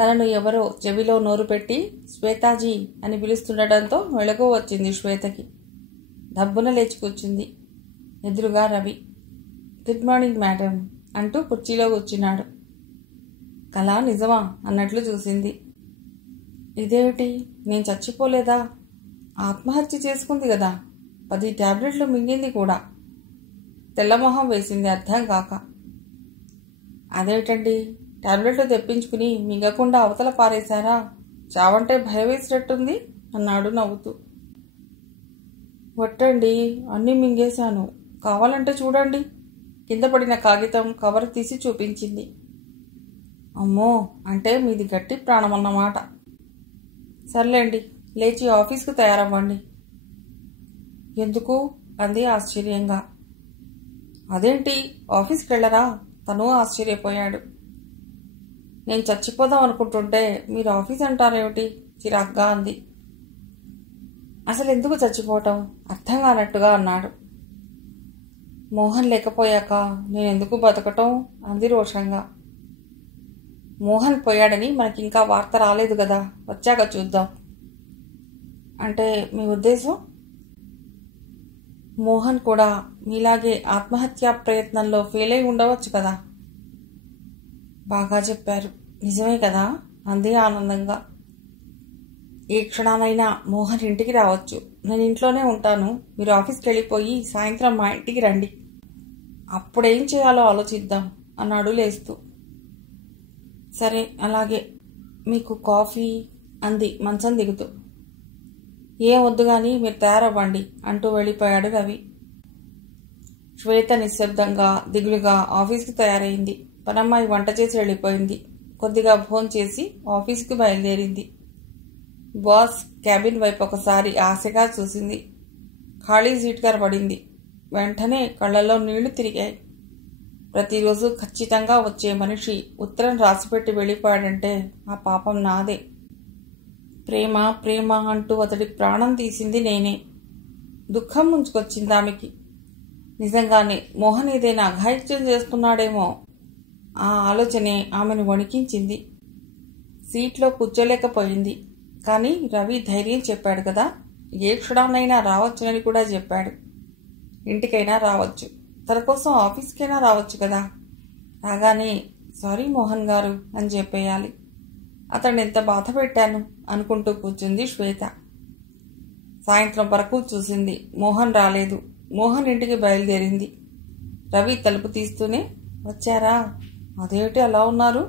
తనను ఎవరో చెవిలో నోరు పెట్టి శ్వేతాజీ అని పిలుస్తుండటంతో మెళకువ వచ్చింది శ్వేతకి. దబ్బున లేచి కూర్చుంది. ఎదురుగా రవి. గుడ్ మార్నింగ్ మేడం అంటూ కుర్చీలో కూర్చున్నాడు. కళ నిజమా అన్నట్లు చూసింది. ఇదేమిటి, నేను చచ్చిపోలేదా? ఆత్మహత్య చేసుకుంది కదా, 10 టాబ్లెట్లు మింగింది కూడా. తెల్లమొహం వేసింది అర్థం కాక. అదేమిటండి, టాబ్లెట్లు తెప్పించుకుని మింగకుండా అవతల పారేశారా? చావంటే భయం వేసినట్టుంది అన్నాడు నవ్వుతూ. వట్టండి, అన్నీ మింగేశాను. కావాలంటే చూడండి. కింద పడిన కాగితం కవర్ తీసి చూపించింది. అమ్మో, అంటే మీది గట్టి ప్రాణమన్నమాట. సర్లేండి, లేచి ఆఫీస్కు తయారవ్వండి. ఎందుకు అంది ఆశ్చర్యంగా. అదేంటి, ఆఫీస్కి వెళ్ళరా? తను ఆశ్చర్యపోయాడు. నేను చచ్చిపోదాం అనుకుంటుంటే మీరు ఆఫీస్ అంటారేమిటి? చిరాగ్గా అంది. అసలు ఎందుకు చచ్చిపోవటం అర్థం కానట్టుగా అన్నాడు. మోహన్ లేకపోయాక నేనెందుకు బతకటం అంది రోషంగా. మోహన్ పోయాడని మనకింకా వార్త రాలేదు కదా, వచ్చాక చూద్దాం. అంటే మీ ఉద్దేశం? మోహన్ కూడా మీలాగే ఆత్మహత్యా ప్రయత్నంలో ఫెయిల్ అయి ఉండవచ్చు కదా. బాగా చెప్పారు, నిజమే కదా అంది ఆనందంగా. ఏ క్షణానైనా మోహన్ ఇంటికి రావచ్చు. నేను ఇంట్లోనే ఉంటాను. మీరు ఆఫీస్కి వెళ్ళిపోయి సాయంత్రం మా ఇంటికి రండి. అప్పుడేం చేయాలో ఆలోచిద్దాం అన్నాడు లేస్తూ. సరే అలాగే, మీకు కాఫీ అంది మంచం దిగుతూ. ఏం వద్దు గాని మీరు తయారవ్వండి అంటూ వెళ్ళిపోయాడు రవి. శ్వేత నిశ్శబ్దంగా దిగులుగా ఆఫీస్కి తయారైంది. పనమ్మాయి వంట చేసి వెళ్ళిపోయింది. కొద్దిగా భోంచేసి ఆఫీస్కి బయలుదేరింది. బాస్ క్యాబిన్ వైపు ఒకసారి ఆశగా చూసింది. ఖాళీ సీట్ కనబడింది. వెంటనే కళ్ళల్లో నీళ్లు తిరిగాయి. ప్రతిరోజు ఖచ్చితంగా వచ్చే మనిషి ఉత్తరం రాసిపెట్టి వెళ్ళిపోయాడంటే ఆ పాపం నాదే. ప్రేమ ప్రేమ అంటూ అతడి ప్రాణం తీసింది నేనే. దుఃఖం ముంచుకొచ్చింది ఆమెకి. నిజంగానే మోహన్ ఏదైనా అఘాయిత్యం చేస్తున్నాడేమో. ఆ ఆలోచనే ఆమెను వణికించింది. సీట్లో కూర్చోలేకపోయింది. కానీ రవి ధైర్యం చెప్పాడు కదా, ఏ క్షణాన్నైనా రావచ్చునని కూడా చెప్పాడు. ఇంటికైనా రావచ్చు, తన కోసం ఆఫీస్కైనా రావచ్చు కదా. రాగానే సారీ మోహన్ గారు అని చెప్పేయాలి. అతన్ని ఎంత బాధ పెట్టాను అనుకుంటూ కూర్చుంది శ్వేత. సాయంత్రం వరకు చూసింది. మోహన్ రాలేదు. మోహన్ ఇంటికి బయలుదేరింది. రవి తలుపు తీస్తూనే, వచ్చారా? అదేమిటి అలా ఉన్నారు,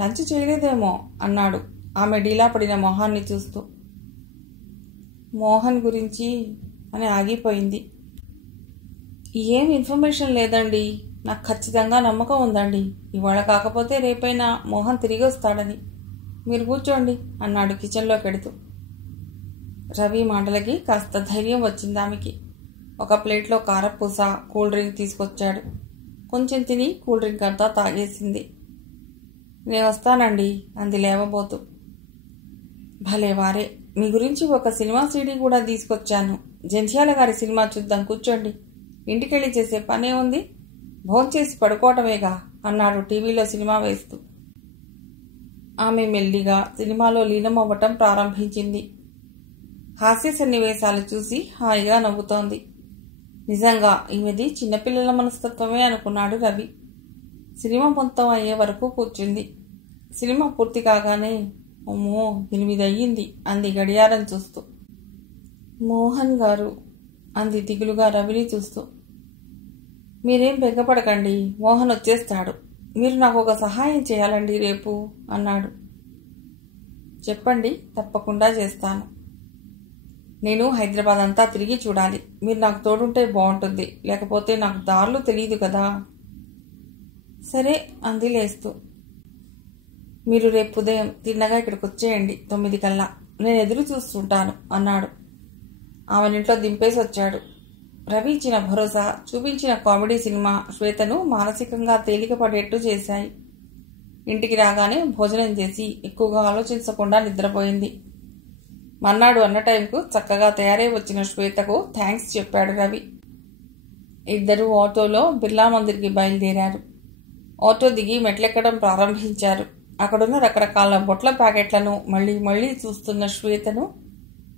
లంచ్ చేయలేదేమో అన్నాడు ఆమె డీలా పడిన మొహాన్ని చూస్తూ. మోహన్ గురించి అని ఆగిపోయింది. ఏం ఇన్ఫర్మేషన్ లేదండి. నాకు ఖచ్చితంగా నమ్మకం ఉందండి. ఇవాళ కాకపోతే రేపైనా మోహన్ తిరిగి వస్తాడని. మీరు కూర్చోండి అన్నాడు కిచెన్లోకి వెడుతూ. రవి మాటలకి కాస్త ధైర్యం వచ్చింది ఆమెకి. ఒక ప్లేట్లో కారపూస, కూల్ డ్రింక్ తీసుకొచ్చాడు. కొంచెం తిని కూల్ డ్రింక్ అంతా తాగేసింది. నేను వస్తానండి అంది లేవబోతూ. భలే వారే, మీ గురించి ఒక సినిమా సీడీ కూడా తీసుకొచ్చాను. జంధ్యాల గారి సినిమా చూద్దాం, కూర్చోండి. ఇంటికెళ్ళి చేసే పనే ఉంది, భోంచేసి పడుకోవటమేగా అన్నాడు టీవీలో సినిమా వేస్తూ. ఆమె మెల్లిగా సినిమాలో లీనమవ్వటం ప్రారంభించింది. హాస్య సన్నివేశాలు చూసి హాయిగా నవ్వుతోంది. నిజంగా ఈమెది చిన్నపిల్లల మనస్తత్వమే అనుకున్నాడు రవి. సినిమా మొత్తం అయ్యే వరకు కూర్చుంది. సినిమా పూర్తి కాగానే అమ్మో 8 అయ్యింది అంది గడియారం చూస్తూ. మోహన్ గారు అంది దిగులుగా రవిని చూస్తూ. మీరేం బెంగపడకండి, మోహన్ వచ్చేస్తాడు. మీరు నాకు ఒక సహాయం చేయాలండి రేపు అన్నాడు. చెప్పండి, తప్పకుండా చేస్తాను. నేను హైదరాబాద్ అంతా తిరిగి చూడాలి. మీరు నాకు తోడుంటే బాగుంటుంది, లేకపోతే నాకు దారులు తెలియదు కదా. సరే అంది లేస్తూ. మీరు రేపు ఉదయం తిన్నగా ఇక్కడికి వచ్చేయండి 9 కల్లా. నేను ఎదురు చూస్తుంటాను అన్నాడు. ఆమెనింట్లో దింపేసి వచ్చాడు. రవి ఇచ్చిన భరోసా, చూపించిన కామెడీ సినిమా శ్వేతను మానసికంగా తేలికపడేట్టు చేశాయి. ఇంటికి రాగానే భోజనం చేసి ఎక్కువగా ఆలోచించకుండా నిద్రపోయింది. మర్నాడు అన్న టైంకు చక్కగా తయారై వచ్చిన శ్వేతకు థ్యాంక్స్ చెప్పాడు రవి. ఇద్దరూ ఆటోలో బిర్లా మందిర్కి బయలుదేరారు. ఆటో దిగి మెట్లెక్కడం ప్రారంభించారు. అక్కడున్న రకరకాల బొట్ల ప్యాకెట్లను మళ్ళీ మళ్ళీ చూస్తున్న శ్వేతను,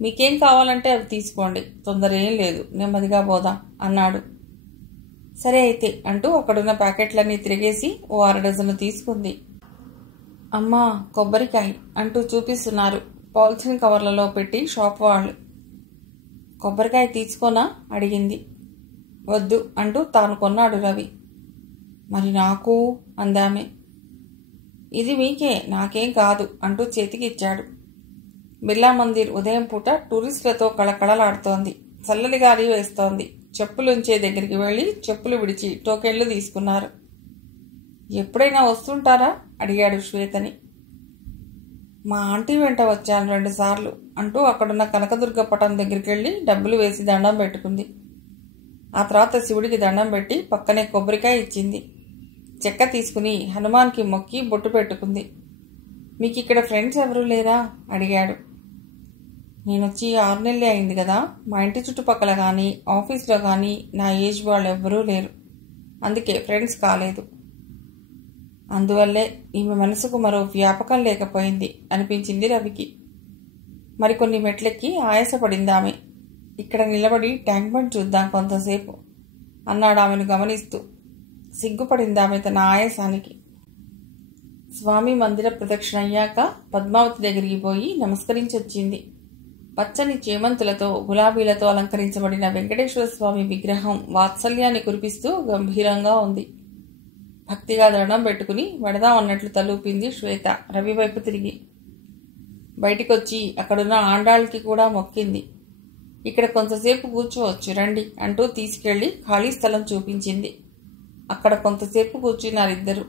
మీకేం కావాలంటే అవి తీసుకోండి, తొందర ఏం లేదు, నెమ్మదిగా పోదాం అన్నాడు. సరే అయితే అంటూ అక్కడున్న ప్యాకెట్లన్నీ తిరిగేసి ఓ 6 డజన్లు తీసుకుంది. అమ్మా, కొబ్బరికాయ అంటూ చూపిస్తున్నారు పాలిథిన్ కవర్లలో పెట్టి షాప్ వాళ్ళు. కొబ్బరికాయ తీసుకోనా అడిగింది. వద్దు అంటూ తాను కొన్నాడు రవి. మరి నాకు అందామె. ఇది మీకే, నాకేం కాదు అంటూ చేతికి ఇచ్చాడు. బిర్లా మందిర్ ఉదయం పూట టూరిస్టులతో కళకళలాడుతోంది. చల్లటి గాలి వేస్తోంది. చెప్పులుంచే దగ్గరికి వెళ్ళి చెప్పులు విడిచి టోకెన్లు తీసుకున్నారు. ఎప్పుడైనా వస్తుంటారా అడిగాడు శ్వేతని. మా ఆంటీ వెంట వచ్చాను 2 సార్లు అంటూ అక్కడున్న కనకదుర్గ పటం దగ్గరికి వెళ్ళి డబ్బులు వేసి దండం పెట్టుకుంది. ఆ తర్వాత శివుడికి దండం పెట్టి పక్కనే కొబ్బరికాయ ఇచ్చింది. చెక్క తీసుకుని హనుమాన్కి మొక్కి బొట్టు పెట్టుకుంది. మీకు ఇక్కడ ఫ్రెండ్స్ ఎవరూ లేరా అడిగాడు. నేనొచ్చి 6 నెలలే అయింది కదా, మా ఇంటి చుట్టుపక్కల కానీ ఆఫీస్లో కానీ నా ఏజ్ వాళ్ళు ఎవ్వరూ లేరు, అందుకే ఫ్రెండ్స్ కాలేదు. అందువల్లే ఈమె మనసుకు మరో వ్యాపకం లేకపోయింది అనిపించింది రవికి. మరికొన్ని మెట్లెక్కి ఆయాసపడింది ఆమె. ఇక్కడ నిలబడి ట్యాంక్ బండ్ చూద్దాం కొంతసేపు అన్నాడు ఆమెను గమనిస్తూ. సిగ్గుపడింది ఆమె తన ఆయాసానికి. స్వామి మందిర ప్రదక్షిణ అయ్యాక పద్మావతి దగ్గరికి పోయి నమస్కరించొచ్చింది. పచ్చని చేమంతులతో గులాబీలతో అలంకరించబడిన వెంకటేశ్వర స్వామి విగ్రహం వాత్సల్యాన్ని కురిపిస్తూ గంభీరంగా ఉంది. భక్తిగా దండం పెట్టుకుని వెడదామన్నట్లు తలూపింది శ్వేత రవి వైపు తిరిగి. బయటికొచ్చి అక్కడున్న ఆండాళ్ళకి కూడా మొక్కింది. ఇక్కడ కొంతసేపు కూర్చోవచ్చు రండి అంటూ తీసుకెళ్లి ఖాళీ స్థలం చూపించింది. అక్కడ కొంతసేపు కూర్చున్నారిద్దరు.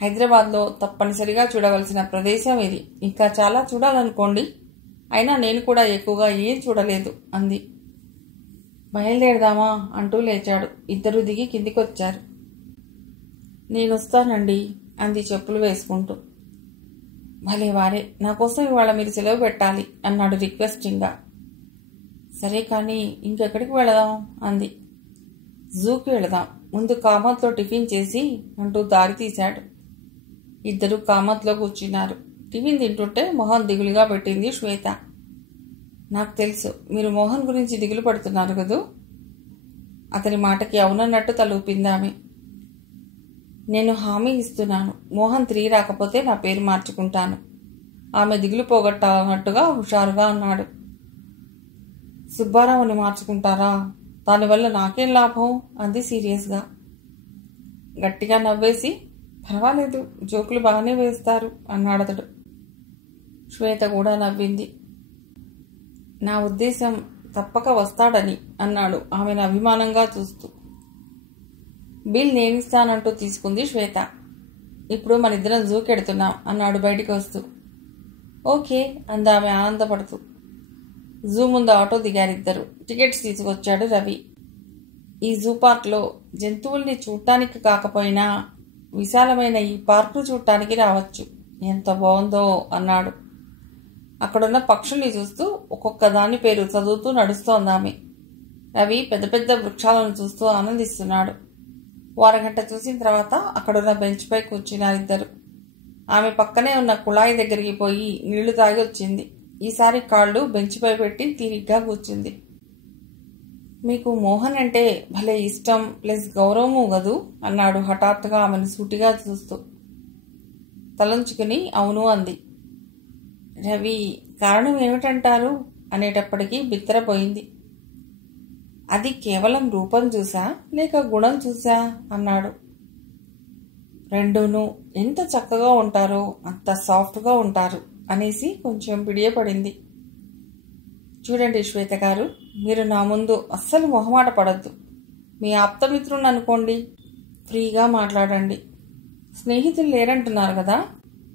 హైదరాబాద్లో తప్పనిసరిగా చూడవలసిన ప్రదేశం ఇది. ఇంకా చాలా చూడాలనుకోండి, అయినా నేను కూడా ఎక్కువగా ఏం చూడలేదు అంది. బయలుదేరదామా అంటూ లేచాడు. ఇద్దరు దిగి కిందికొచ్చారు. నేనొస్తానండి అంది చెప్పులు వేసుకుంటూ. భలే వారే, నా కోసం ఇవాళ మీరు సెలవు పెట్టాలి అన్నాడు రిక్వెస్టింగ్గా. సరే కానీ ఇంకెక్కడికి వెళదాం అంది. జూకి వెళదాం, ముందు కామత్లో టిఫిన్ చేసి అంటూ దారి తీశాడు. ఇద్దరు కామత్లో కూర్చున్నారు. టిఫిన్ తింటుంటే మొహం దిగులుగా పెట్టింది శ్వేత. నాకు తెలుసు మీరు మోహన్ గురించి దిగులు పడుతున్నారు కదూ. అతని మాటకి అవునన్నట్టు తలూపిందామె. నేను హామీ ఇస్తున్నాను, మోహన్ తిరిగి రాకపోతే నా పేరు మార్చుకుంటాను. ఆమె దిగులు పోగొట్టాలన్నట్టుగా హుషారుగా అన్నాడు. సుబ్బారావుని మార్చుకుంటారా? దానివల్ల నాకేం లాభం అంది సీరియస్గా. గట్టిగా నవ్వేసి పర్వాలేదు, జోకులు బాగానే వేస్తారు అన్నాడతడు. శ్వేత కూడా నవ్వింది. నా ఉద్దేశం తప్పక వస్తాడని అన్నాడు ఆమెను అభిమానంగా చూస్తూ. బిల్ నేనిస్తానంటూ తీసుకుంది శ్వేత. ఇప్పుడు మనిద్దరం జూకెడుతున్నాం అన్నాడు బయటికి వస్తూ. ఓకే అందామె ఆనందపడుతూ. జూ ముందు ఆటో దిగారిద్దరు. టికెట్స్ తీసుకొచ్చాడు రవి. ఈ జూ పార్క్లో జంతువుల్ని చూడటానికి కాకపోయినా విశాలమైన ఈ పార్కును చూడటానికి రావచ్చు. ఎంత బాగుందో అన్నాడు. అక్కడున్న పక్షుల్ని చూస్తూ ఒక్కొక్క దాని పేరు చదువుతూ నడుస్తోందామె. రవి పెద్ద పెద్ద వృక్షాలను చూస్తూ ఆనందిస్తున్నాడు. అరగంట చూసిన తర్వాత అక్కడున్న బెంచ్పై కూర్చున్నారిద్దరు. ఆమె పక్కనే ఉన్న కుళాయి దగ్గరికి పోయి నీళ్లు తాగి వచ్చింది. ఈసారి కాళ్ళు బెంచ్పై పెట్టి తీరిగ్గా కూర్చుంది. మీకు మోహన్ అంటే భలే ఇష్టం ప్లస్ గౌరవము గదు అన్నాడు హఠాత్తుగా ఆమెను సూటిగా చూస్తూ. తలంచుకుని అవును అంది. రవి, కారణం ఏమిటంటారు అనేటప్పటికీ బిత్తరపోయింది. అది కేవలం రూపం చూసా లేక గుణం చూసా అన్నాడు. రెండూను. ఎంత చక్కగా ఉంటారో అంత సాఫ్ట్గా ఉంటారు అనేసి కొంచెం బిడియపడింది. చూడండి శ్వేత గారు, మీరు నా ముందు అస్సలు మొహమాట పడద్దు. మీ ఆప్తమిత్రుని అనుకోండి, ఫ్రీగా మాట్లాడండి. స్నేహితులు లేరంటున్నారు కదా,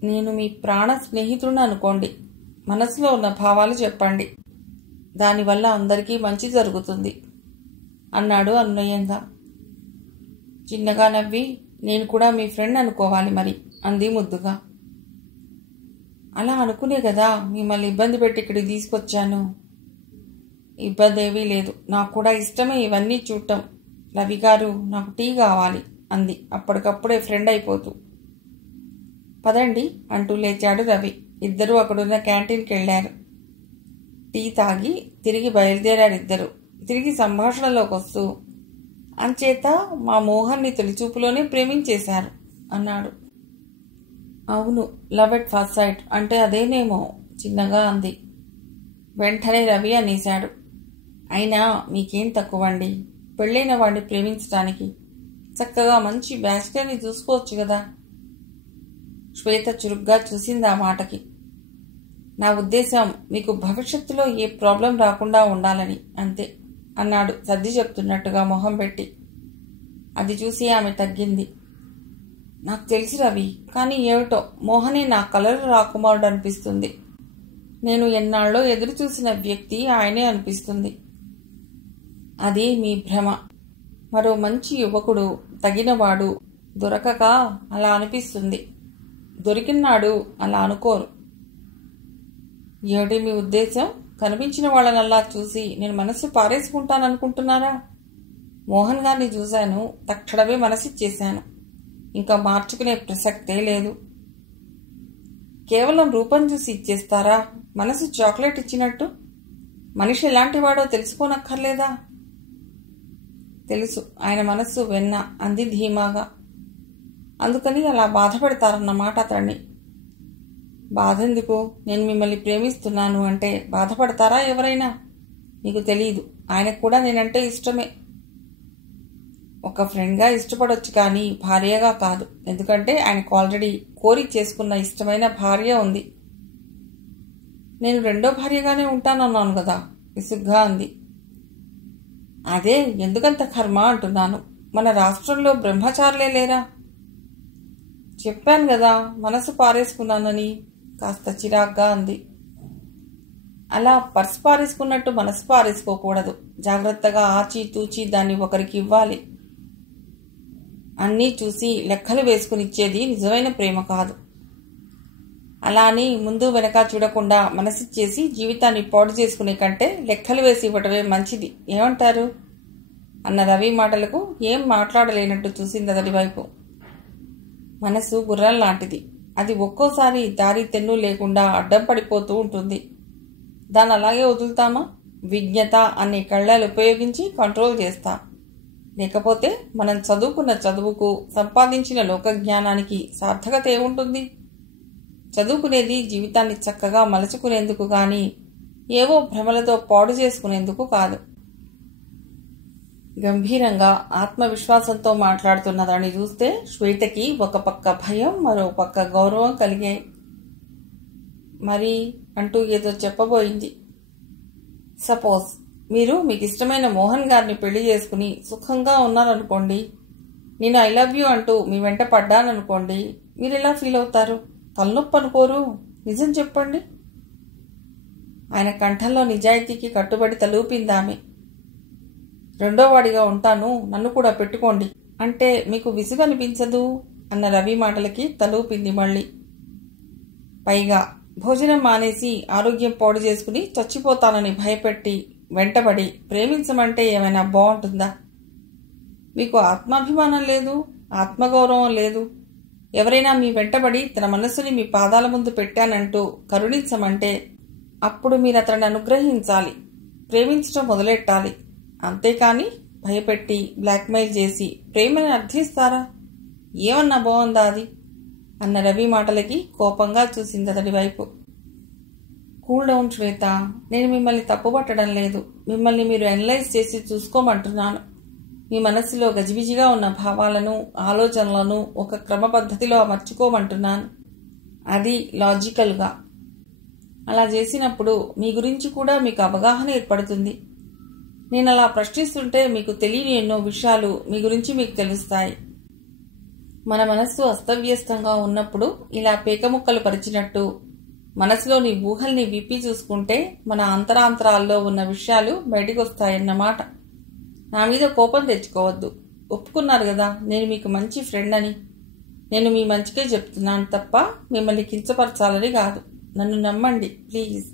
నేను మీ ప్రాణ స్నేహితుడిని అనుకోండి. మనసులో ఉన్న భావాలు చెప్పండి, దానివల్ల అందరికీ మంచి జరుగుతుంది అన్నాడు అనునయంగా. చిన్నగా నవ్వి, నేను కూడా మీ ఫ్రెండ్ అనుకోవాలి మరి అంది ముద్దుగా. అలా అనుకునే కదా మిమ్మల్ని ఇబ్బంది పెట్టి ఇక్కడికి తీసుకొచ్చాను. ఇబ్బంది ఏమీ లేదు, నాకు కూడా ఇష్టమే ఇవన్నీ చూడటం. రవి గారు, నాకు టీ కావాలి అంది అప్పటికప్పుడే ఫ్రెండ్ అయిపోతూ. పదండి అంటూ లేచాడు రవి. ఇద్దరూ అక్కడున్న క్యాంటీన్కి వెళ్లారు. టీ తాగి తిరిగి బయలుదేరారిద్దరు. తిరిగి సంభాషణలోకి వస్తూ, అంచేత మా మోహన్ని తొలిచూపులోనే ప్రేమించేశారు అన్నాడు. అవును, లవ్ ఎట్ ఫస్ట్ సైట్ అంటే అదేనేమో చిన్నగా అంది. వెంటనే రవి అనేశాడు, అయినా మీకేం తక్కువండి, పెళ్ళైన వాడిని ప్రేమించడానికి చక్కగా మంచి బ్యాచిలర్ని చూసుకోవచ్చు కదా. శ్వేత చురుగ్గా చూసింది ఆ మాటకి. నా ఉద్దేశం మీకు భవిష్యత్తులో ఏ ప్రాబ్లం రాకుండా ఉండాలని అంతే అన్నాడు సర్ది చెప్తున్నట్టుగా మొహం పెట్టి. అది చూసి ఆమె తగ్గింది. నాకు తెలుసు రవి, కానీ ఏమిటో మోహనే నా కలలు రాకుమారుడు అనిపిస్తుంది. నేను ఎన్నాళ్ళో ఎదురు చూసిన వ్యక్తి ఆయనే అనిపిస్తుంది. అది మీ భ్రమ. మరో మంచి యువకుడు తగినవాడు దొరకక అలా అనిపిస్తుంది. దొరికినాడు అలా అనుకోరు. ఏమిటి మీ ఉద్దేశం? కనిపించిన వాళ్ళనల్లా చూసి నేను మనసు పారేసుకుంటాననుకుంటున్నారా? మోహన్ గారిని చూశాను, తక్షణమే మనసిచ్చేశాను. ఇంకా మార్చుకునే ప్రసక్తే లేదు. కేవలం రూపం చూసి ఇచ్చేస్తారా? మనసు చాక్లెట్ ఇచ్చినట్టు. మనిషి ఎలాంటివాడో తెలుసుకోనక్కర్లేదా? తెలుసు, ఆయన మనస్సు వెన్న అంది ధీమాగా. అందుకని అలా బాధపడతారన్నమాట అతన్ని. బాధెందుకు? నేను మిమ్మల్ని ప్రేమిస్తున్నాను అంటే బాధపడతారా ఎవరైనా? నీకు తెలీదు, ఆయనకు కూడా నేనంటే ఇష్టమే. ఒక ఫ్రెండ్గా ఇష్టపడొచ్చు కానీ భార్యగా కాదు. ఎందుకంటే ఆయనకు ఆల్రెడీ కోరి చేసుకున్న ఇష్టమైన భార్య ఉంది. నేను రెండో భార్యగానే ఉంటానన్నాను కదా, విసుగ్గా అంది. అదే ఎందుకంత కర్మ అంటున్నాను. మన రాష్ట్రంలో బ్రహ్మచారులే లేరా? చెప్పాను కదా మనసు పారేసుకున్నానని, కాస్త చిరాగ్గా అంది. అలా పర్సు పారేసుకున్నట్టు మనసు పారేసుకోకూడదు. జాగ్రత్తగా ఆచితూచి దాన్ని ఒకరికి ఇవ్వాలి. అన్నీ చూసి లెక్కలు వేసుకునిచ్చేది నిజమైన ప్రేమ కాదు. అలా అని ముందు వెనక చూడకుండా మనసిచ్చేసి జీవితాన్ని పాడు చేసుకునే కంటే లెక్కలు వేసి ఇవ్వటమే మంచిది. ఏమంటారు? అన్న రవి మాటలకు ఏం మాట్లాడలేనట్టు చూసింది అతడి వైపు. మనసు గుర్రం లాంటిది. అది ఒక్కోసారి దారి తెన్ను లేకుండా అడ్డం పడిపోతూ ఉంటుంది. దాన్ని అలాగే వదులుతామా? విజ్ఞత అనే కళ్ళాలు ఉపయోగించి కంట్రోల్ చేస్తాం. లేకపోతే మనం చదువుకున్న చదువుకు, సంపాదించిన లోకజ్ఞానానికి సార్థకత ఏముంటుంది? చదువుకునేది జీవితాన్ని చక్కగా మలుచుకునేందుకు గాని ఏవో భ్రమలతో పాడు చేసుకునేందుకు కాదు. గంభీరంగా ఆత్మవిశ్వాసంతో మాట్లాడుతున్న దాన్ని చూస్తే శ్వేతకి ఒక పక్క భయం, మరో పక్క గౌరవం కలిగాయి. మరి అంటూ ఏదో చెప్పబోయింది. సపోజ్ మీరు మీకు ఇష్టమైన మోహన్ గారిని పెళ్లి చేసుకుని సుఖంగా ఉన్నారనుకోండి. నేను ఐ లవ్ యూ అంటూ మీ వెంట పడ్డాననుకోండి. మీరు ఎలా ఫీల్ అవుతారు? తలనొప్పి అనుకోరు? నిజం చెప్పండి. ఆయన కంఠంలో నిజాయితీకి కట్టుబడి తలూపిందామె. రెండోవాడిగా ఉంటాను, నన్ను కూడా పెట్టుకోండి అంటే మీకు విసుగు అనిపించదు అన్న రవి మాటలకి తలూపింది మళ్ళీ. పైగా భోజనం మానేసి ఆరోగ్యం పాడు చేసుకుని చచ్చిపోతానని భయపెట్టి వెంటబడి ప్రేమించమంటే ఏమైనా బాగుంటుందా? మీకు ఆత్మాభిమానం లేదు, ఆత్మగౌరవం లేదు. ఎవరైనా మీ వెంటబడి తన మనస్సుని మీ పాదాల ముందు పెట్టానంటూ కరుణించమంటే అప్పుడు మీరు అతన్ని అనుగ్రహించాలి, ప్రేమించడం మొదలెట్టాలి. అంతేకాని భయపెట్టి బ్లాక్మెయిల్ చేసి ప్రేమని అర్థిస్తారా? ఏమన్నా బాగుందా అది? అన్న రవి మాటలకి కోపంగా చూసింది అతడి వైపు. కూల్ డౌన్ శ్వేత, నేను మిమ్మల్ని తప్పుపట్టడం లేదు. మిమ్మల్ని మీరు అనలైజ్ చేసి చూసుకోమంటున్నాను. మీ మనస్సులో గజిబిజిగా ఉన్న భావాలను, ఆలోచనలను ఒక క్రమ పద్ధతిలో అమర్చుకోమంటున్నాను. అది లాజికల్గా. అలా చేసినప్పుడు మీ గురించి కూడా మీకు అవగాహన ఏర్పడుతుంది. నేను అలా ప్రశ్నిస్తుంటే మీకు తెలియని ఎన్నో విషయాలు మీ గురించి మీకు తెలుస్తాయి. మన మనస్సు అస్తవ్యస్తంగా ఉన్నప్పుడు ఇలా పేకముక్కలు పరిచినట్టు మనసులోని ఊహల్ని విప్పి చూసుకుంటే మన అంతరాంతరాల్లో ఉన్న విషయాలు బయటకు వస్తాయన్నమాట. నా మీద కోపం తెచ్చుకోవద్దు. ఒప్పుకున్నారు కదా నేను మీకు మంచి ఫ్రెండ్ అని. నేను మీ మంచికే చెప్తున్నాను తప్ప మిమ్మల్ని కించపరచాలని కాదు. నన్ను నమ్మండి ప్లీజ్.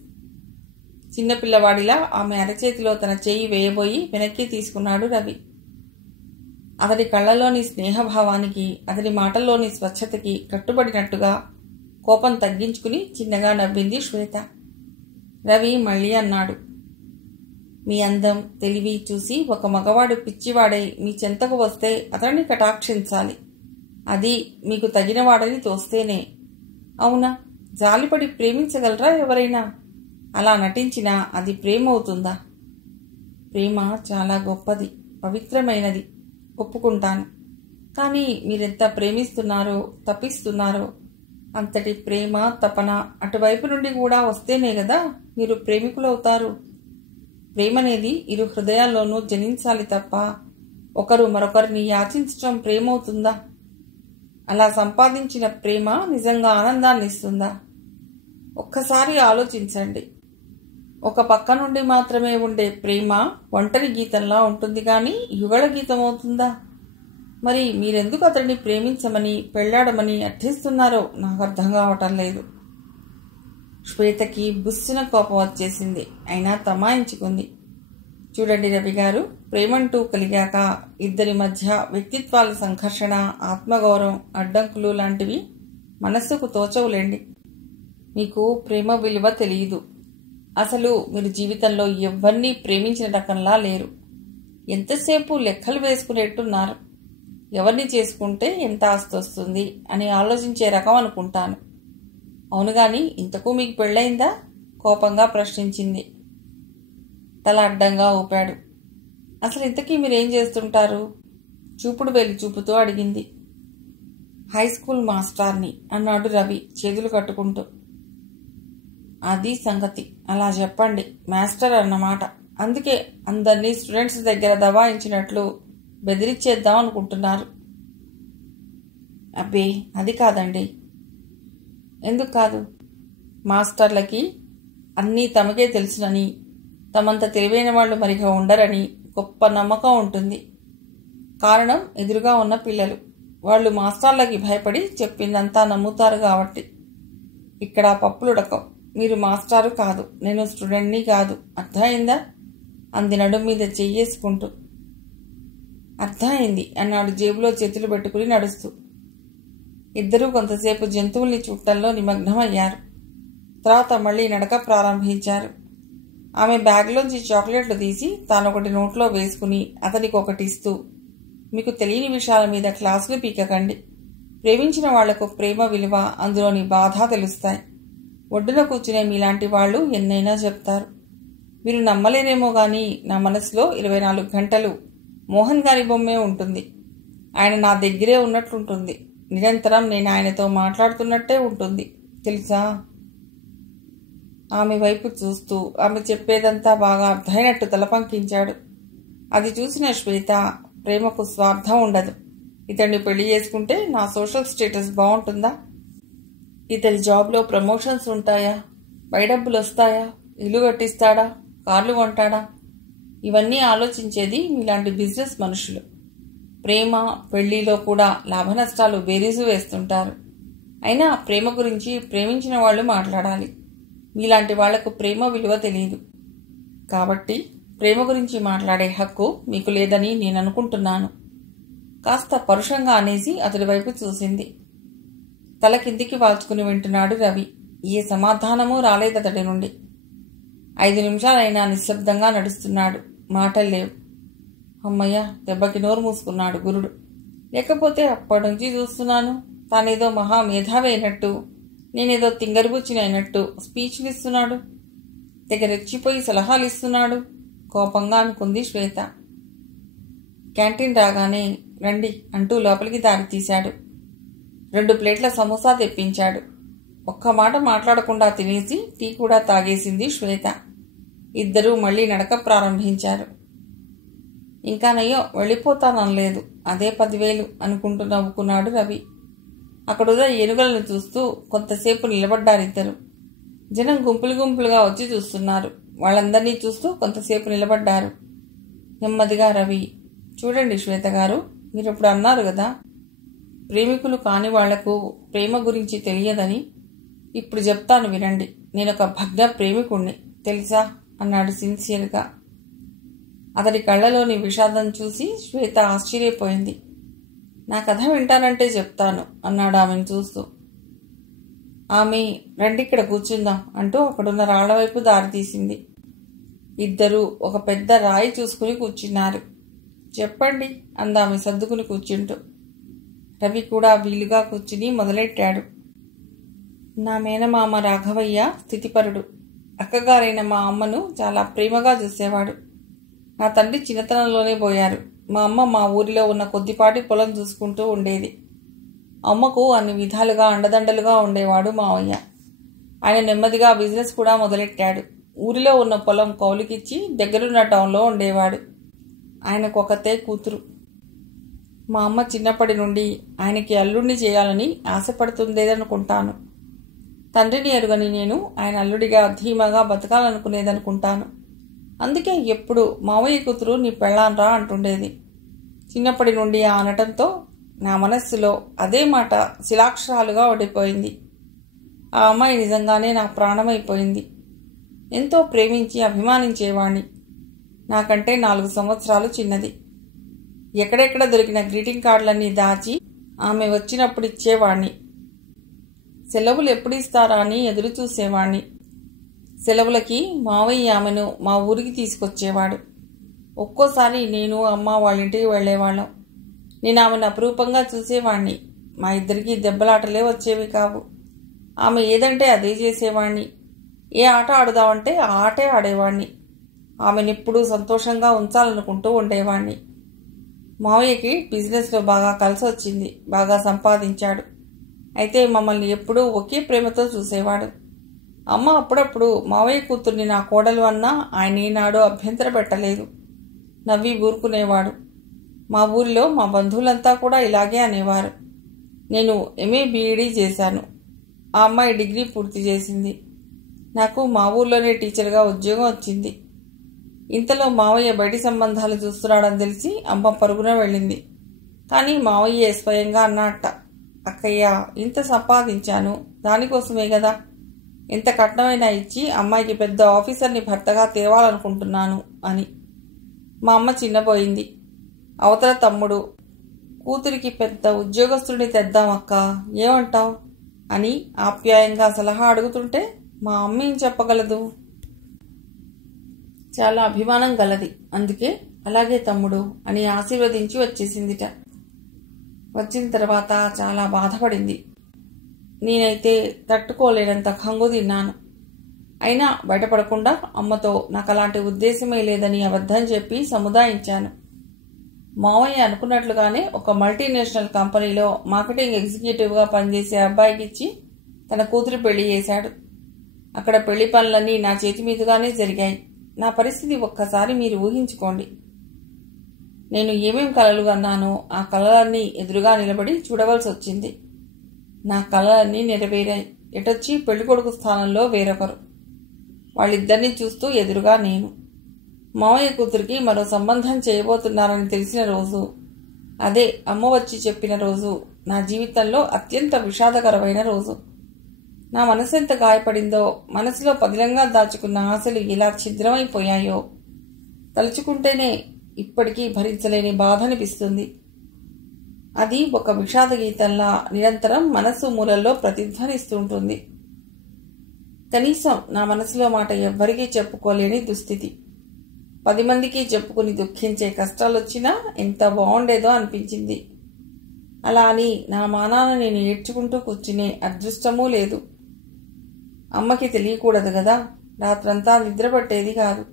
చిన్నపిల్లవాడిలా ఆమె అరచేతిలో తన చేయి వేయబోయి వెనక్కి తీసుకున్నాడు రవి. అతడి కళ్ళలోని స్నేహభావానికి, అతడి మాటల్లోని స్వచ్ఛతకి కట్టుబడినట్టుగా కోపం తగ్గించుకుని చిన్నగా నవ్వింది శ్వేత. రవి మళ్ళీ అన్నాడు, మీ అందం తెలివి చూసి ఒక మగవాడు పిచ్చివాడై మీ చెంతకు వస్తే అతన్ని కటాక్షించాలి. అది మీకు తగినవాడని తోస్తేనే. అవునా, జాలిపడి ప్రేమించగలరా ఎవరైనా? అలా నటించినా అది ప్రేమ అవుతుందా? ప్రేమ చాలా గొప్పది, పవిత్రమైనది, ఒప్పుకుంటాను. కానీ మీరెంత ప్రేమిస్తున్నారో, తపిస్తున్నారో అంతటి ప్రేమ తపన అటువైపు నుండి కూడా వస్తేనే కదా మీరు ప్రేమికులవుతారు. ప్రేమనేది ఇరు హృదయాల్లోనూ జనించాలి తప్ప ఒకరు మరొకరిని యాచించటం ప్రేమవుతుందా? అలా సంపాదించిన ప్రేమ నిజంగా ఆనందాన్ని ఇస్తుందా? ఒక్కసారి ఆలోచించండి. ఒక పక్క నుండి మాత్రమే ఉండే ప్రేమ ఒంటరి గీతంలా ఉంటుంది కానీ యుగళ గీతం అవుతుందా? మరి మీరెందుకు అతడిని ప్రేమించమని, పెళ్లాడమని అర్థిస్తున్నారో నాకు అర్థం కావటం లేదు. శ్వేతకి బుస్సున కోపం వచ్చేసింది. అయినా తమాయించుకుంది. చూడండి రవి గారు, ప్రేమంటూ కలిగాక ఇద్దరి మధ్య వ్యక్తిత్వాల సంఘర్షణ, ఆత్మగౌరవం, అడ్డంకులు లాంటివి మనస్సుకు తోచవులేండి. మీకు ప్రేమ విలువ తెలియదు. అసలు మీరు జీవితంలో ఎవరినీ ప్రేమించిన రకంలా లేరు. ఎంతసేపు లెక్కలు వేసుకునేట్టున్నారు. ఎవరిని చేసుకుంటే ఎంత ఆస్తి వస్తుంది అని ఆలోచించే రకం అనుకుంటాను. అవును గాని ఇంతకు మీకు పెళ్ళయిందా? కోపంగా ప్రశ్నించింది. తల అడ్డంగా ఊపాడు. అసలు ఇంతకీ మీరేం చేస్తుంటారు? చూపుడు వేలు చూపుతూ అడిగింది. హై స్కూల్ మాస్టర్ని అన్నాడు రవి చేతులు కట్టుకుంటూ. అది సంగతి. అలా చెప్పండి. మాస్టర్ అన్నమాట. అందుకే అందరినీ స్టూడెంట్స్ దగ్గర దబాయించినట్లు బెదిరించేద్దాం అనుకుంటున్నారు. అబ్బే, అది కాదండి. ఎందుకు కాదు? మాస్టర్లకి అన్నీ తమకే తెలుసునని, తమంత తెలివైన వాళ్ళు మరిగా ఉండరని గొప్ప నమ్మకం ఉంటుంది. కారణం ఎదురుగా ఉన్న పిల్లలు. వాళ్ళు మాస్టర్లకి భయపడి చెప్పిందంతా నమ్ముతారు కాబట్టి. ఇక్కడ పప్పులుడకం. మీరు మాస్టారు కాదు, నేను స్టూడెంట్ని కాదు. అర్థమైందా? అంది నడుం మీద చెయ్యేసుకుంటూ. అర్థమైంది అన్నాడు జేబులో చేతులు పెట్టుకుని నడుస్తూ. ఇద్దరూ కొంతసేపు జంతువుల్ని చూడటంలో నిమగ్నమయ్యారు. తర్వాత మళ్లీ నడక ప్రారంభించారు. ఆమె బ్యాగ్లోంచి చాక్లెట్లు తీసి తానొకటి నోట్లో వేసుకుని అతనికి ఒకటి ఇస్తూ, మీకు తెలియని విషయాల మీద క్లాసులు పీకకండి. ప్రేమించిన వాళ్లకు ప్రేమ విలువ, అందులోని బాధ తెలుస్తాయి. ఒడ్డున కూర్చునే మీలాంటి వాళ్ళు ఎన్నైనా చెప్తారు. మీరు నమ్మలేరేమో గాని నా మనసులో 24 గంటలు మోహన్ గారి బొమ్మే ఉంటుంది. ఆయన నా దగ్గరే ఉన్నట్లుంటుంది. నిరంతరం నేను ఆయనతో మాట్లాడుతున్నట్టే ఉంటుంది తెలుసా? ఆమె వైపు చూస్తూ ఆమె చెప్పేదంతా బాగా అర్థమైనట్టు తలపంకించాడు. అది చూసిన శ్వేత, ప్రేమకు స్వార్థం ఉండదు. ఇతన్ని పెళ్లి చేసుకుంటే నా సోషల్ స్టేటస్ బాగుంటుందా? ఇతని జాబ్లో ప్రమోషన్స్ ఉంటాయా? పై డబ్బులు వస్తాయా? ఇల్లు కట్టిస్తాడా? కార్లు కొంటాడా? ఇవన్నీ ఆలోచించేది మీలాంటి బిజినెస్ మనుషులు. ప్రేమ పెళ్లిలో కూడా లాభ నష్టాలు బేరీజు వేస్తుంటారు. అయినా ప్రేమ గురించి ప్రేమించిన వాళ్ళు మాట్లాడాలి. మీలాంటి వాళ్లకు ప్రేమ విలువ తెలియదు. కాబట్టి ప్రేమ గురించి మాట్లాడే హక్కు మీకు లేదని నేను అనుకుంటున్నాను. కాస్త పరుషంగా అనేసి అతడి వైపు చూసింది. తల కిందికి వాల్చుకుని వింటున్నాడు రవి. ఏ సమాధానమూ రాలేదతడి నుండి. 5 నిమిషాలైనా నిశ్శబ్దంగా నడుస్తున్నాడు. మాటలు లేవు. అమ్మయ్య, దెబ్బకి నోరు మూసుకున్నాడు గురుడు. లేకపోతే అప్పటి నుంచి చూస్తున్నాను, తానేదో మహా మేధావి అయినట్టు, నేనేదో తింగరిబుచ్చినైనట్టు స్పీచ్లు ఇస్తున్నాడు. తెగ రెచ్చిపోయి సలహాలు ఇస్తున్నాడు. కోపంగా అనుకుంది శ్వేత. క్యాంటీన్ రాగానే రండి అంటూ లోపలికి దారి తీశాడు. 2 ప్లేట్ల సమోసా తెప్పించాడు. ఒక్క మాట మాట్లాడకుండా తినేసి టీ కూడా తాగేసింది శ్వేత. ఇద్దరూ మళ్లీ నడక ప్రారంభించారు. ఇంకా నయ్యో వెళ్ళిపోతాననలేదు, అదే 10,000 అనుకుంటూ నవ్వుకున్నాడు రవి. అక్కడున్న ఏనుగులను చూస్తూ కొంతసేపు నిలబడ్డారిద్దరు. జనం గుంపులు గుంపులుగా వచ్చి చూస్తున్నారు. వాళ్ళందరినీ చూస్తూ కొంతసేపు నిలబడ్డారు. నెమ్మదిగా రవి, చూడండి శ్వేత గారు, మీరిప్పుడు అన్నారు కదా ప్రేమికులు కాని వాళ్లకు ప్రేమ గురించి తెలియదని. ఇప్పుడు చెప్తాను వినండి. నేనొక భగ్న ప్రేమికుణ్ణి తెలుసా అన్నాడు సిన్సియర్గా. అతడి కళ్లలోని విషాదం చూసి శ్వేత ఆశ్చర్యపోయింది. నా కథ వింటానంటే చెప్తాను అన్నాడు ఆమెను చూస్తూ. ఆమె రండిక్కడ కూర్చుందాం అంటూ అక్కడున్న రాళ్ల వైపు దారి తీసింది. ఇద్దరూ ఒక పెద్ద రాయి చూసుకుని కూర్చున్నారు. చెప్పండి అందామె సర్దుకుని కూర్చుంటూ. రవి కూడా వీలుగా కూర్చుని మొదలెట్టాడు. నా మేనమామ రాఘవయ్య స్థితిపరుడు. అక్కగారైన మా అమ్మను చాలా ప్రేమగా చూసేవాడు. నా తండ్రి చిన్నతనంలోనే పోయారు. మా అమ్మ మా ఊరిలో ఉన్న కొద్దిపాటి పొలం చూసుకుంటూ ఉండేది. అమ్మకు అన్ని విధాలుగా అండదండలుగా ఉండేవాడు మావయ్య. ఆయన నెమ్మదిగా బిజినెస్ కూడా మొదలెట్టాడు. ఊరిలో ఉన్న పొలం కౌలుకిచ్చి దగ్గరున్న టౌన్లో ఉండేవాడు. ఆయనకు ఒకతే కూతురు. మా అమ్మ చిన్నప్పటి నుండి ఆయనకి అల్లుడిని చేయాలని ఆశపడుతుందేదనుకుంటాను. తండ్రిని ఎరుగని నేను ఆయన అల్లుడిగా ధీమాగా బతకాలనుకునేదనుకుంటాను. అందుకే ఎప్పుడు మావయ్య కూతురు నీ పెళ్ళాన్రా అంటుండేది. చిన్నప్పటి నుండి ఆ అనటంతో నా మనస్సులో అదే మాట శిలాక్షరాలుగా ఉండిపోయింది. ఆ అమ్మాయి నిజంగానే నా ప్రాణమైపోయింది. ఎంతో ప్రేమించి అభిమానించేవాణ్ణి. నాకంటే 4 సంవత్సరాలు చిన్నది. ఎక్కడెక్కడ దొరికిన గ్రీటింగ్ కార్డులన్నీ దాచి ఆమె వచ్చినప్పుడు ఇచ్చేవాణ్ణి. సెలవులు ఎప్పుడు ఇస్తారా అని ఎదురు చూసేవాణ్ణి. సెలవులకి మావయ్య ఆమెను మా ఊరికి తీసుకొచ్చేవాడు. ఒక్కోసారి నేను అమ్మ వాళ్ళింటికి వెళ్లేవాళ్ళం. నేను ఆమెను అపురూపంగా చూసేవాణ్ణి. మా ఇద్దరికీ దెబ్బలాటలే వచ్చేవి కావు. ఆమె ఏదంటే అదే చేసేవాణ్ణి. ఏ ఆట ఆడుదామంటే ఆ ఆటే ఆడేవాణ్ణి. ఆమెనెప్పుడూ సంతోషంగా ఉంచాలనుకుంటూ ఉండేవాణ్ణి. మావయ్యకి బిజినెస్లో బాగా కలిసి వచ్చింది. బాగా సంపాదించాడు. అయితే మమ్మల్ని ఎప్పుడూ ఒకే ప్రేమతో చూసేవాడు. అమ్మ అప్పుడప్పుడు మావయ్య కూతుర్ని నా కోడలు అన్నా ఆయన ఈనాడు అభ్యంతర పెట్టలేదు. నవ్వి ఊరుకునేవాడు. మా ఊరిలో మా బంధువులంతా కూడా ఇలాగే అనేవారు. నేను ఎంఏ బీఈడీ చేశాను. ఆ అమ్మాయి డిగ్రీ పూర్తి చేసింది. నాకు మా ఊర్లోనే టీచర్గా ఉద్యోగం వచ్చింది. ఇంతలో మావయ్య బయటి సంబంధాలు చూస్తున్నాడని తెలిసి అమ్మ పరుగున వెళ్ళింది. కానీ మావయ్య స్వయంగా అన్నట్ట, అక్కయ్య ఇంత సంపాదించాను దానికోసమే కదా, ఎంత కట్నమైనా ఇచ్చి అమ్మాయికి పెద్ద ఆఫీసర్ని భర్తగా తేవాలనుకుంటున్నాను అని. మా అమ్మ చిన్నపోయింది. అవతల తమ్ముడు కూతురికి పెద్ద ఉద్యోగస్తుడిని తెద్దామక్క, ఏమంటావు అని ఆప్యాయంగా సలహా అడుగుతుంటే మా అమ్మ ఏం చెప్పగలదు? చాలా అభిమానం గలది. అందుకే అలాగే తమ్ముడు అని ఆశీర్వదించి వచ్చేసిందిట. వచ్చిన తర్వాత చాలా బాధపడింది. నేనైతే తట్టుకోలేనంత కంగు తిన్నాను. అయినా బయటపడకుండా అమ్మతో నాకు అలాంటి ఉద్దేశమే లేదని అబద్ధం చెప్పి సముదాయించాను. మావయ్య అనుకున్నట్లుగానే ఒక మల్టీనేషనల్ కంపెనీలో మార్కెటింగ్ ఎగ్జిక్యూటివ్గా పనిచేసే అబ్బాయికి ఇచ్చి తన కూతురు పెళ్లి చేశాడు. అక్కడ పెళ్లి పనులన్నీ నా చేతి మీదుగానే జరిగాయి. నా పరిస్థితి ఒక్కసారి మీరు ఊహించుకోండి. నేను ఏమేం కలలు కన్నానో ఆ కలలన్నీ ఎదురుగా నిలబడి చూడవలసి వచ్చింది. నా కలలన్నీ నెరవేరాయి. ఎటొచ్చి పెళ్లికొడుకు స్థానంలో వేరొకరు. వాళ్ళిద్దరినీ చూస్తూ ఎదురుగా నేను. మావయ్య కూతురికి మరో సంబంధం చేయబోతున్నారని తెలిసిన రోజు, అదే అమ్మ వచ్చి చెప్పిన రోజు నా జీవితంలో అత్యంత విషాదకరమైన రోజు. నా మనసు ఎంత గాయపడిందో, మనసులో పదిలంగా దాచుకున్న ఆశలు ఎలా ఛిద్రమైపోయాయో తలుచుకుంటేనే ఇప్పటికీ భరించలేని బాధ అనిపిస్తుంది. అది ఒక విషాద గీతంలా నిరంతరం మనసు మూలల్లో ప్రతిధ్వనిస్తుంటుంది. కనీసం నా మనసులో మాట ఎవ్వరికీ చెప్పుకోలేని దుస్థితి. 10 మందికి చెప్పుకుని దుఃఖించే కష్టాలొచ్చినా ఎంత బాగుండేదో అనిపించింది. అలా అని నా మానాన నేను ఏడ్చుకుంటూ కూర్చునే అదృష్టమూ లేదు. అమ్మకి తెలియకూడదు కదా. రాత్రంతా నిద్రపట్టేది కాదు.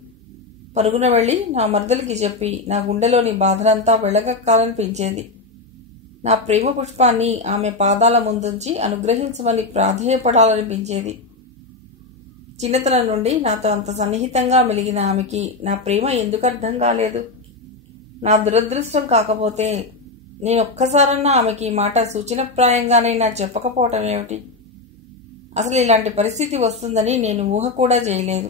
పరుగున వెళ్ళి నా మరదలికి చెప్పి నా గుండెలోని బాధనంతా వెళ్ళగక్కాలనిపించేది. నా ప్రేమ పుష్పాన్ని ఆమె పాదాల ముందుంచి అనుగ్రహించమని ప్రాధేయపడాలనిపించేది. చిన్నతనం నుండి నాతో అంత సన్నిహితంగా మెలిగిన ఆమెకి నా ప్రేమ ఎందుకు అర్థం కాలేదు? నా దురదృష్టం కాకపోతే నేనొక్కసారన్నా ఆమెకి మాట సూచనప్రాయంగానైనా చెప్పకపోవటం ఏమిటి? అసలు ఇలాంటి పరిస్థితి వస్తుందని నేను ఊహ కూడా చేయలేదు.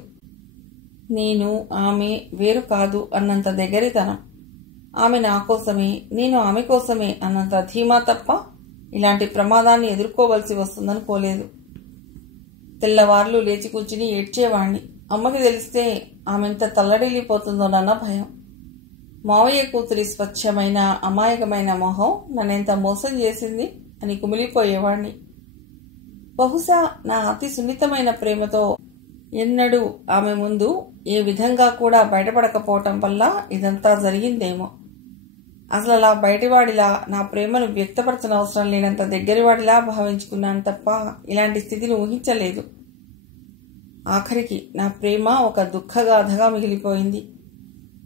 నేను ఆమె వేరు కాదు అన్నంత దగ్గరితనం, ఆమె నా కోసమే నేను ఆమె కోసమే అన్నంత ధీమా తప్ప ఇలాంటి ప్రమాదాన్ని ఎదుర్కోవలసి వస్తుందనుకోలేదు. తెల్లవార్లు లేచి కూర్చుని ఏడ్చేవాణ్ణి. అమ్మకి తెలిస్తే ఆమెంత తల్లడిల్లిపోతుందోనన్న భయం. మావయ్య కూతురి స్వచ్ఛమైన అమాయకమైన మొహం నన్నెంత మోసం చేసింది అని కుమిలిపోయేవాణ్ణి. బహుశా నా అతి సున్నితమైన ప్రేమతో ఎన్నడూ ఆమె ముందు ఏ విధంగా కూడా బయటపడకపోవటం వల్ల ఇదంతా జరిగిందేమో. అసలు అలా బయటివాడిలా నా ప్రేమను వ్యక్తపరచనవసరం లేనంత దగ్గరవాడిలా భావించుకున్నాను తప్ప ఇలాంటి స్థితిని ఊహించలేదు. ఆఖరికి నా ప్రేమ ఒక దుఃఖగాథగా మిగిలిపోయింది.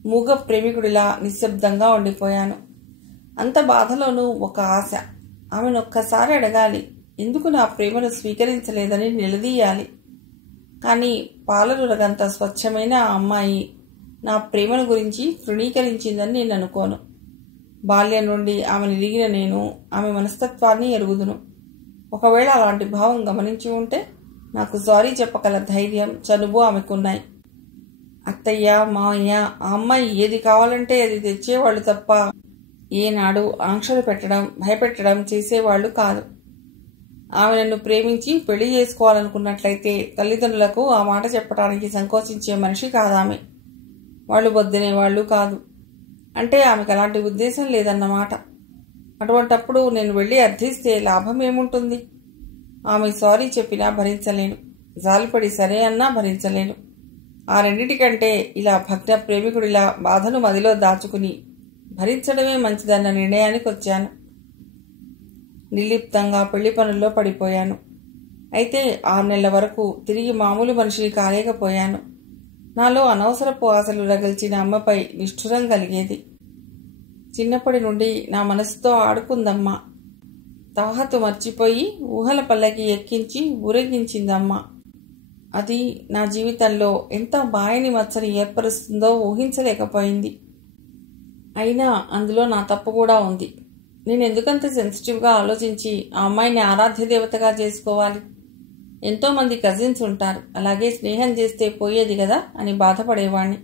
మూగ ప్రేమికుడిలా నిశ్శబ్దంగా ఉండిపోయాను. అంత బాధలోనూ ఒక ఆశ, ఆమెనొక్కసారి అడగాలి, ఎందుకు నా ప్రేమను స్వీకరించలేదని నిలదీయాలి. కానీ పాలరులగంత స్వచ్ఛమైన ఆ అమ్మాయి నా ప్రేమను గురించి తృణీకరించిందని నేను అనుకోను. బాల్యం నుండి ఆమె నిలిగిన నేను ఆమె మనస్తత్వాన్ని ఎరుగుదును. ఒకవేళ అలాంటి భావం గమనించి ఉంటే నాకు సారీ చెప్పగల ధైర్యం, చనువు ఆమెకున్నాయి. అత్తయ్య, మావయ్య ఆ అమ్మాయి ఏది కావాలంటే అది తెచ్చేవాళ్లు తప్ప ఏనాడు ఆంక్షలు పెట్టడం, భయపెట్టడం చేసేవాళ్లు కాదు. ఆమె నన్ను ప్రేమించి పెళ్లి చేసుకోవాలనుకున్నట్లయితే తల్లిదండ్రులకు ఆ మాట చెప్పడానికి సంకోచించే మనిషి కాదామె. వాళ్ళు వద్దనేవాళ్లు కాదు. అంటే ఆమెకు అలాంటి ఉద్దేశం లేదన్నమాట. అటువంటప్పుడు నేను వెళ్ళి అర్థిస్తే లాభం ఏముంటుంది? ఆమె సారీ చెప్పినా భరించలేను, జాలిపడి సరే అన్నా భరించలేను. ఆ రెండిటికంటే ఇలా భగ్న ప్రేమికుడిలా బాధను మదిలో దాచుకుని భరించడమే మంచిదన్న నిర్ణయానికి వచ్చాను. నిర్లిప్తంగా పెళ్లి పనుల్లో పడిపోయాను. అయితే 6 నెలల వరకు తిరిగి మామూలు మనిషిని కాలేకపోయాను. నాలో అనవసరపు ఆశలు రగిల్చిన అమ్మపై నిష్ఠురం కలిగేది. చిన్నప్పటి నుండి నా మనసుతో ఆడుకుందమ్మా. తాహతు మర్చిపోయి ఊహల పల్లకి ఎక్కించి ఊరేగించిందమ్మా. అది నా జీవితంలో ఎంత బాయని మచ్చని ఏర్పరుస్తుందో ఊహించలేకపోయింది. అయినా అందులో నా తప్పు కూడా ఉంది. నేను ఎందుకంత సెన్సిటివ్గా ఆలోచించి ఆ అమ్మాయిని ఆరాధ్య దేవతగా చేసుకోవాలి? ఎంతోమంది కజిన్స్ ఉంటారు, అలాగే స్నేహం చేస్తే పోయేది కదా అని బాధపడేవాణ్ణి.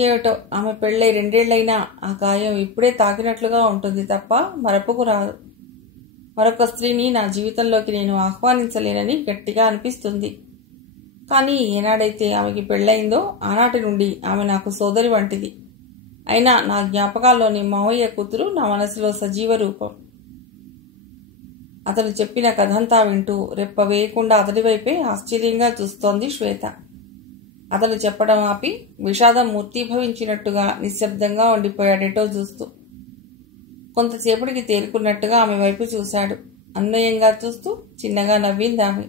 ఏమిటో ఆమె పెళ్ళై 2 ఏళ్లైనా ఆ గాయం ఇప్పుడే తాకినట్లుగా ఉంటుంది తప్ప మరపుకు రాదు. మరొక స్త్రీని నా జీవితంలోకి నేను ఆహ్వానించలేనని గట్టిగా అనిపిస్తుంది. కానీ ఏనాడైతే ఆమెకి పెళ్ళయిందో ఆనాటి నుండి ఆమె నాకు సోదరి వంటిది. అయినా నా జ్ఞాపకాల్లోని మావయ్య కూతురు నా మనసులో సజీవ రూపం. అతను చెప్పిన కథంతా వింటూ రెప్ప వేయకుండా అతడి వైపే ఆశ్చర్యంగా చూస్తోంది శ్వేత. అతను చెప్పడం ఆపి విషాదం మూర్తీభవించినట్టుగా నిశ్శబ్దంగా ఉండిపోయాడేటో చూస్తూ. కొంతసేపటికి తేరుకున్నట్టుగా ఆమె వైపు చూశాడు. అన్వయంగా చూస్తూ చిన్నగా నవ్వింది ఆమె.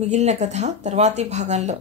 మిగిలిన కథ తర్వాతి భాగంలో.